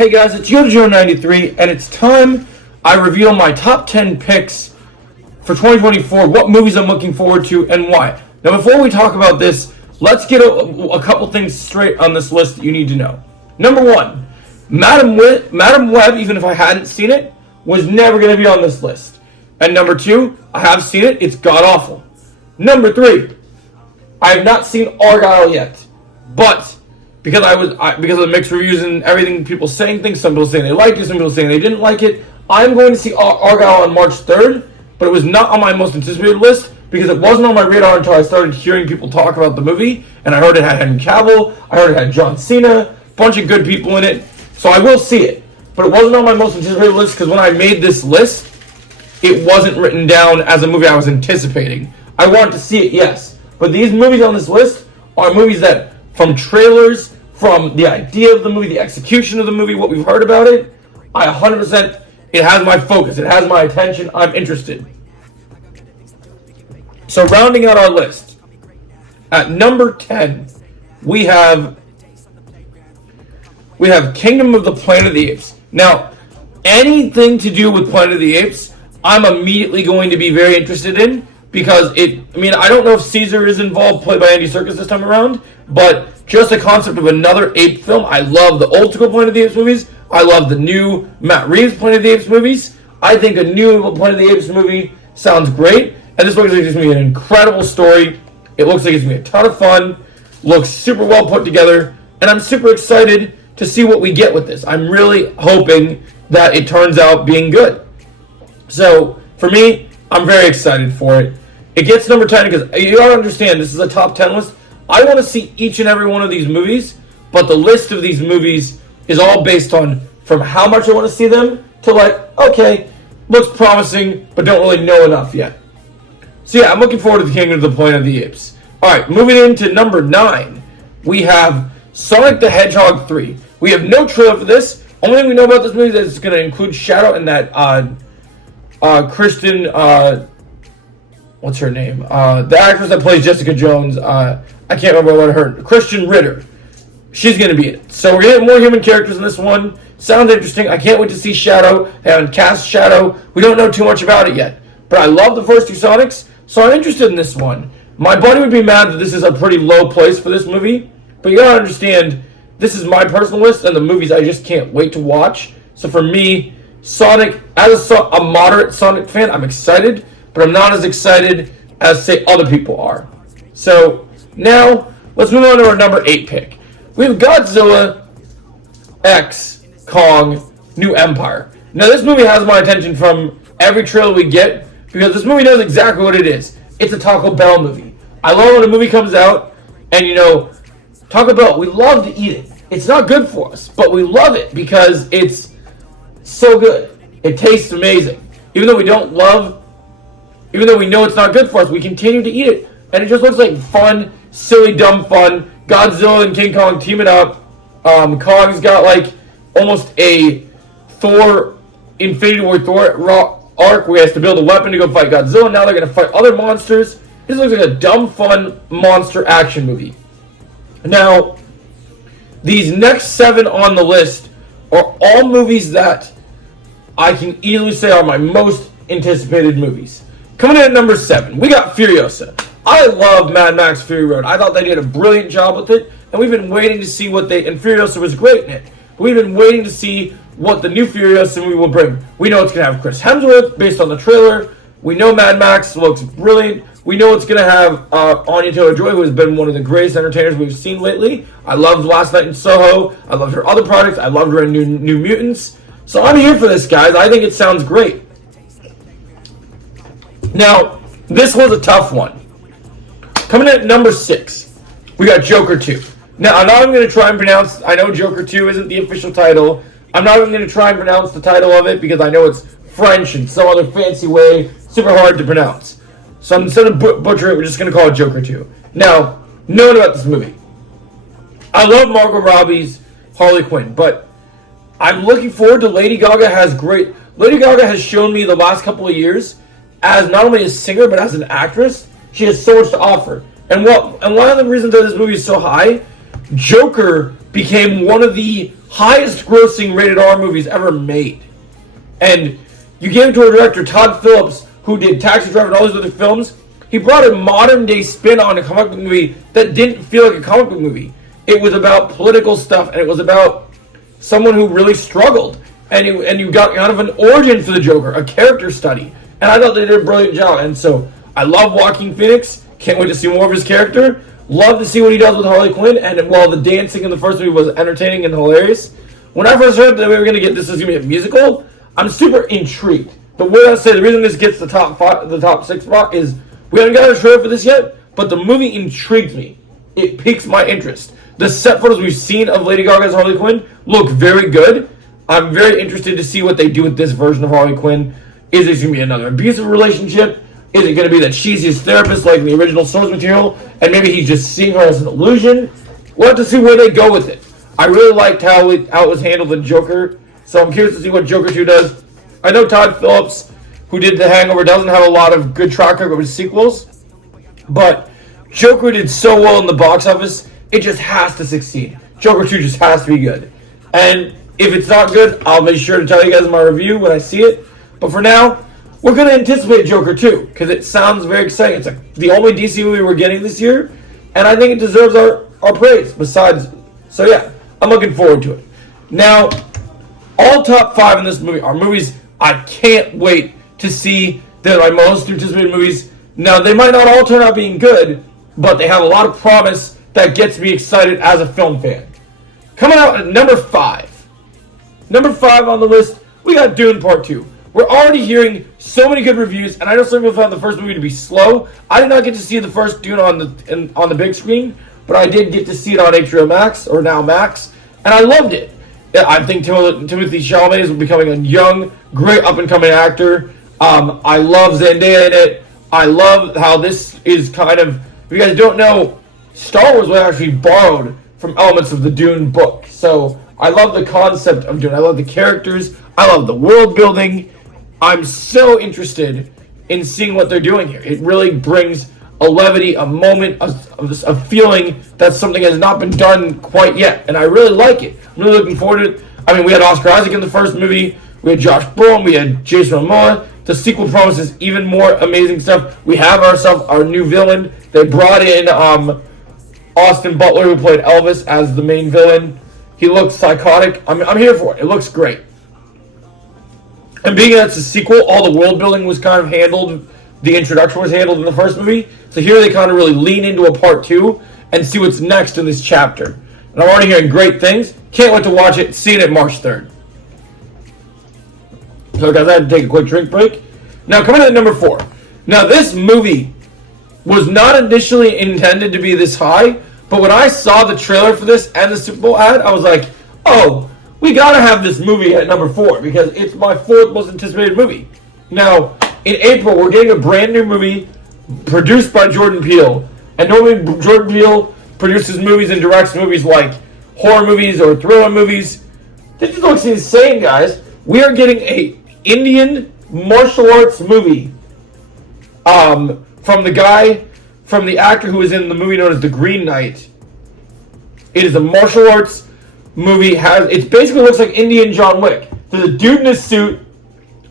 Hey guys, it's YodaJoe93, and it's time I reveal my top 10 picks for 2024, what movies I'm looking forward to, and why. Now, before we talk about this, let's get a couple things straight on this list that you need to know. Number one, Madam Web, even if I hadn't seen it, was never going to be on this list. And number two, I have seen it, it's god-awful. Number three, I have not seen Argyle yet, but because because of the mixed reviews and everything, people saying things, some people saying they liked it, some people saying they didn't like it, I'm going to see Argyle on March 3rd, but it was not on my most anticipated list because it wasn't on my radar until I started hearing people talk about the movie, and I heard it had Henry Cavill, I heard it had John Cena, a bunch of good people in it, so I will see it. But it wasn't on my most anticipated list because when I made this list, it wasn't written down as a movie I was anticipating. I want to see it, yes, but these movies on this list are movies that, from trailers, from the idea of the movie, the execution of the movie, what we've heard about it, I 100%, it has my focus, it has my attention, I'm interested. So rounding out our list, at number 10, we have Kingdom of the Planet of the Apes. Now, anything to do with Planet of the Apes, I'm immediately going to be very interested in, because I don't know if Caesar is involved, played by Andy Serkis this time around, but just the concept of another ape film. I love the old school Planet of the Apes movies. I love the new Matt Reeves Planet of the Apes movies. I think a new Planet of the Apes movie sounds great, and this looks like it's going to be an incredible story. It looks like it's going to be a ton of fun, looks super well put together, and I'm super excited to see what we get with this. I'm really hoping that it turns out being good. So, for me, I'm very excited for it. It gets number 10 because you gotta understand, this is a top 10 list. I want to see each and every one of these movies, but the list of these movies is all based on from how much I want to see them to okay, looks promising, but don't really know enough yet. So yeah, I'm looking forward to the Kingdom of the Planet of the Apes. Alright, moving into number 9, we have Sonic the Hedgehog 3. We have no trailer for this. Only thing we know about this movie is that it's going to include Shadow and that Kristen, what's her name? The actress that plays Jessica Jones, I can't remember what her, Christian Ritter. She's going to be in it. So we're getting more human characters in this one. Sounds interesting. I can't wait to see Shadow. They haven't cast Shadow. We don't know too much about it yet. But I love the first two Sonics, so I'm interested in this one. My buddy would be mad that this is a pretty low place for this movie, but you gotta understand, this is my personal list, and the movies I just can't wait to watch. So for me, Sonic, as a moderate Sonic fan, I'm excited, but I'm not as excited as, say, other people are. So, now, let's move on to our number 8 pick. We have Godzilla X Kong New Empire. Now, this movie has my attention from every trailer we get, because this movie knows exactly what it is. It's a Taco Bell movie. I love when a movie comes out, and Taco Bell, we love to eat it. It's not good for us, but we love it because it's so good. It tastes amazing. Even though we know it's not good for us, we continue to eat it. And it just looks like fun, silly, dumb fun. Godzilla and King Kong teaming up. Kong's got almost a Thor, Infinity War Thor arc where he has to build a weapon to go fight Godzilla. Now they're going to fight other monsters. This looks like a dumb, fun monster action movie. Now, these next 7 on the list are all movies that I can easily say are my most anticipated movies. Coming in at number 7, we got Furiosa. I love Mad Max Fury Road. I thought they did a brilliant job with it, and we've been waiting to see and Furiosa was great in it. But we've been waiting to see what the new Furiosa movie will bring. We know it's going to have Chris Hemsworth based on the trailer. We know Mad Max looks brilliant. We know it's going to have Anya Taylor-Joy, who has been one of the greatest entertainers we've seen lately. I loved Last Night in Soho. I loved her other projects. I loved her in New Mutants. So I'm here for this, guys. I think it sounds great. Now, this was a tough one. Coming in at number 6, we got Joker 2. Now, I'm not even going to try and pronounce, I know Joker 2 isn't the official title. I'm not even going to try and pronounce the title of it because I know it's French and some other fancy way, super hard to pronounce. So instead of butchering it, we're just going to call it Joker 2. Now, knowing about this movie. I love Margot Robbie's Harley Quinn, but I'm looking forward to Lady Gaga has shown me the last couple of years as not only a singer, but as an actress. She has so much to offer. And one of the reasons that this movie is so high, Joker became one of the highest grossing rated R movies ever made. And you gave it to a director, Todd Phillips, who did Taxi Driver and all these other films. He brought a modern day spin on a comic book movie that didn't feel like a comic book movie. It was about political stuff, and it was about someone who really struggled. And you got kind of an origin for the Joker, a character study. And I thought they did a brilliant job. And so I love Joaquin Phoenix. Can't wait to see more of his character. Love to see what he does with Harley Quinn. And while the dancing in the first movie was entertaining and hilarious, when I first heard that we were going to get this was going to be a musical, I'm super intrigued. But what I say, the reason this gets the top 6 spot is we haven't got a trailer for this yet, but the movie intrigued me. It piques my interest. The set photos we've seen of Lady Gaga's Harley Quinn look very good. I'm very interested to see what they do with this version of Harley Quinn. Is it going to be another abusive relationship? Is it going to be that she's his therapist like in the original source material, and maybe he's just seeing her as an illusion? We'll have to see where they go with it. I really liked how it was handled in Joker, so I'm curious to see what Joker 2 does. I know Todd Phillips, who did The Hangover, doesn't have a lot of good track record with sequels, but Joker did so well in the box office, it just has to succeed. Joker 2 just has to be good. And if it's not good, I'll make sure to tell you guys in my review when I see it. But for now, we're going to anticipate Joker 2, because it sounds very exciting. It's like the only DC movie we're getting this year, and I think it deserves our praise. So yeah, I'm looking forward to it. Now, all top 5 in this movie are movies I can't wait to see. They're my most anticipated movies. Now, they might not all turn out being good, but they have a lot of promise that gets me excited as a film fan. Coming out at number 5. Number 5 on the list, we got Dune Part 2. We're already hearing so many good reviews, and I know some people found the first movie to be slow. I did not get to see the first Dune on the big screen, but I did get to see it on HBO Max, or now Max, and I loved it. I think Timothée Chalamet is becoming a young, great up-and-coming actor. I love Zendaya in it. I love how this is kind of, if you guys don't know, Star Wars was actually borrowed from elements of the Dune book. So I love the concept of Dune. I love the characters. I love the world building. I'm so interested in seeing what they're doing here. It really brings a levity, a moment, a feeling that something has not been done quite yet. And I really like it. I'm really looking forward to it. I mean, we had Oscar Isaac in the first movie. We had Josh Brolin. We had Jason Momoa. The sequel promises even more amazing stuff. We have ourselves our new villain. They brought in Austin Butler, who played Elvis, as the main villain. He looks psychotic. I'm here for it. It looks great. And being that it's a sequel, all the world building was kind of handled. The introduction was handled in the first movie. So here they kind of really lean into a part 2 and see what's next in this chapter. And I'm already hearing great things. Can't wait to watch it. See it March 3rd. So guys, I had to take a quick drink break. Now coming in at number 4. Now this movie was not initially intended to be this high, but when I saw the trailer for this and the Super Bowl ad, I was like, oh, we gotta have this movie at number 4 because it's my 4th most anticipated movie. Now, in April, we're getting a brand new movie produced by Jordan Peele. And normally Jordan Peele produces movies and directs movies like horror movies or thriller movies. This just looks insane, guys. We are getting a Indian martial arts movie from the actor who was in the movie known as The Green Knight. It is a martial arts movie. It basically looks like Indian John Wick. There's a dude in a suit,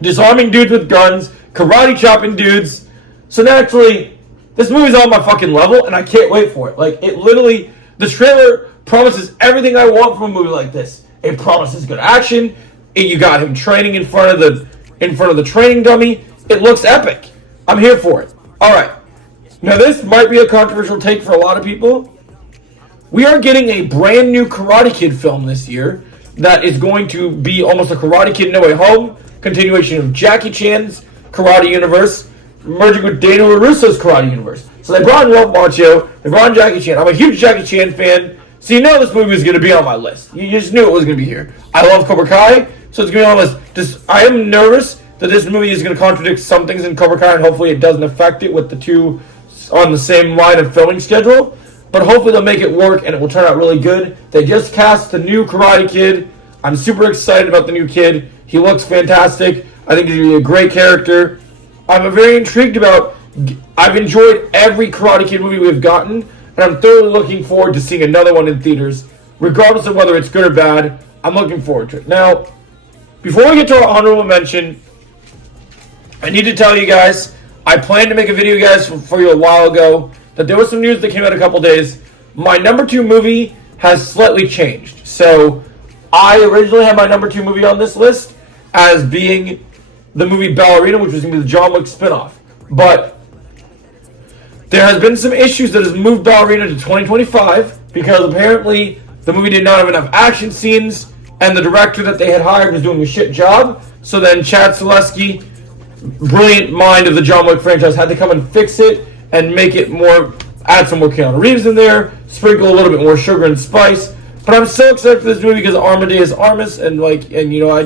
disarming dudes with guns, karate chopping dudes. So naturally, this movie's on my fucking level, and I can't wait for it. Like, it literally, the trailer promises everything I want from a movie like this. It promises good action. You got him training in front of the training dummy. It looks epic. I'm here for it. All right. Now, this might be a controversial take for a lot of people. We are getting a brand new Karate Kid film this year that is going to be almost a Karate Kid No Way Home, continuation of Jackie Chan's Karate Universe, merging with Daniel LaRusso's Karate Universe. So they brought in Ralph Macchio, they brought in Jackie Chan. I'm a huge Jackie Chan fan, so you know this movie is going to be on my list. You just knew it was going to be here. I love Cobra Kai, so it's going to be on my list. I am nervous that this movie is going to contradict some things in Cobra Kai, and hopefully it doesn't affect it with the two on the same line of filming schedule. But hopefully they'll make it work and it will turn out really good. They just cast the new Karate Kid. I'm super excited about the new kid. He looks fantastic. I think he's going to be a great character. I'm very intrigued about... I've enjoyed every Karate Kid movie we've gotten, and I'm thoroughly looking forward to seeing another one in theaters. Regardless of whether it's good or bad, I'm looking forward to it. Now, before we get to our honorable mention, I need to tell you guys, I planned to make a video, guys, for you a while ago, that there was some news that came out a couple days. My number 2 movie has slightly changed. So, I originally had my number 2 movie on this list as being the movie Ballerina, which was going to be the John Wick spinoff. But there has been some issues that has moved Ballerina to 2025 because apparently the movie did not have enough action scenes and the director that they had hired was doing a shit job. So then Chad Stahelski, brilliant mind of the John Wick franchise, had to come and fix it and make it more, add some more Keanu Reeves in there, sprinkle a little bit more sugar and spice. But I'm so excited for this movie because Amadeus Armas and I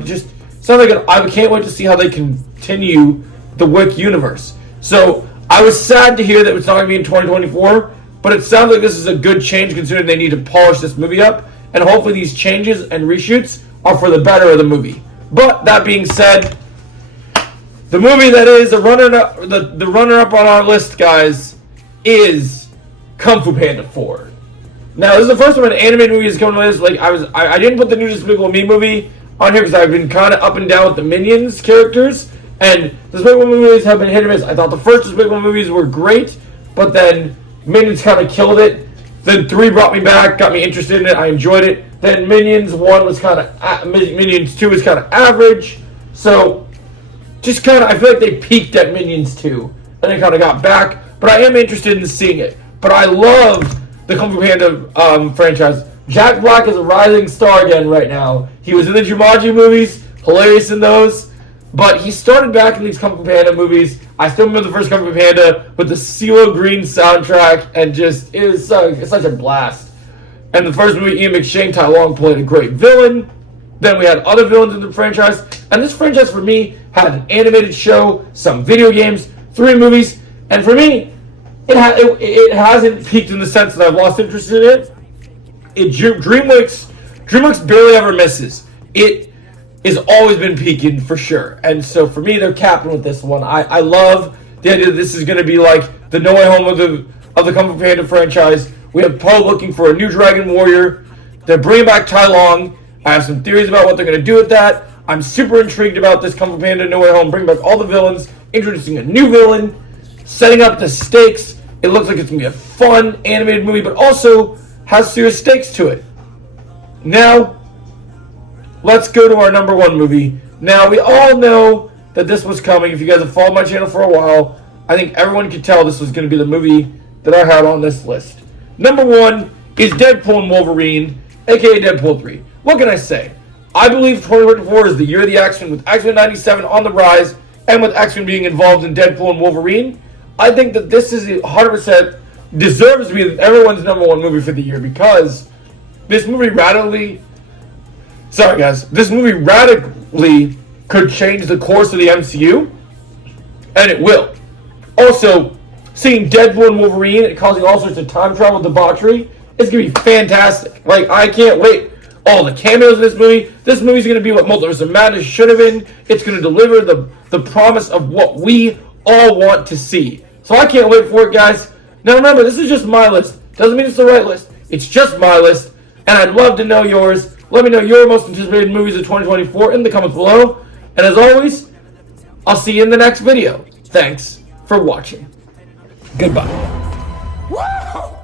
just sounds like I can't wait to see how they continue the Wick universe. So I was sad to hear that it's not going to be in 2024, but it sounds like this is a good change considering they need to polish this movie up, and hopefully these changes and reshoots are for the better of the movie. But that being said, the movie that is the runner-up on our list, guys, is Kung Fu Panda 4. Now, this is the first time an animated movie is coming to this. Like, I didn't put the new Despicable Me movie on here because I've been kind of up and down with the Minions characters, and the Despicable Me movies have been hit or miss. I thought the first Despicable movies were great, but then Minions kind of killed it. Then 3 brought me back, got me interested in it. I enjoyed it. Then Minions 1 was kind of Minions 2 was kind of average. So just kind of, I feel like they peaked at Minions 2 and they kind of got back. But I am interested in seeing it. But I love the Kung Fu Panda franchise. Jack Black is a rising star again right now. He was in the Jumanji movies, hilarious in those. But he started back in these Kung Fu Panda movies. I still remember the first Kung Fu Panda with the CeeLo Green soundtrack, and just it was such a blast. And the first movie, Ian McShane, Tai Lung played a great villain. Then we had other villains in the franchise, and this franchise for me had an animated show, some video games, 3 movies, and for me, it hasn't peaked in the sense that I've lost interest in it. DreamWorks barely ever misses. It has always been peaking for sure. And so for me, they're capping with this one. I love the idea that this is going to be like the No Way Home of the Kung Fu Panda franchise. We have Poe looking for a new Dragon Warrior. They're bringing back Tai Lung. I have some theories about what they're going to do with that. I'm super intrigued about this Kung Fu Panda No Way Home. Bring back all the villains, introducing a new villain, setting up the stakes. It looks like it's going to be a fun animated movie, but also has serious stakes to it. Now, let's go to our number 1 movie. Now, we all know that this was coming. If you guys have followed my channel for a while, I think everyone could tell this was going to be the movie that I had on this list. Number 1 is Deadpool and Wolverine, aka Deadpool 3. What can I say? I believe 2024 is the year of the X-Men, with X-Men 97 on the rise, and with X-Men being involved in Deadpool and Wolverine. I think that this is 100% deserves to be everyone's number 1 movie for the year, because this movie radically could change the course of the MCU, and it will. Also, seeing Deadpool and Wolverine and causing all sorts of time travel debauchery is going to be fantastic. Like, I can't wait. All the cameos in this movie. This movie's going to be what Multiverse of Madness should have been. It's going to deliver the promise of what we all want to see. So I can't wait for it, guys. Now remember, this is just my list. Doesn't mean it's the right list. It's just my list. And I'd love to know yours. Let me know your most anticipated movies of 2024 in the comments below. And as always, I'll see you in the next video. Thanks for watching. Goodbye. Woo!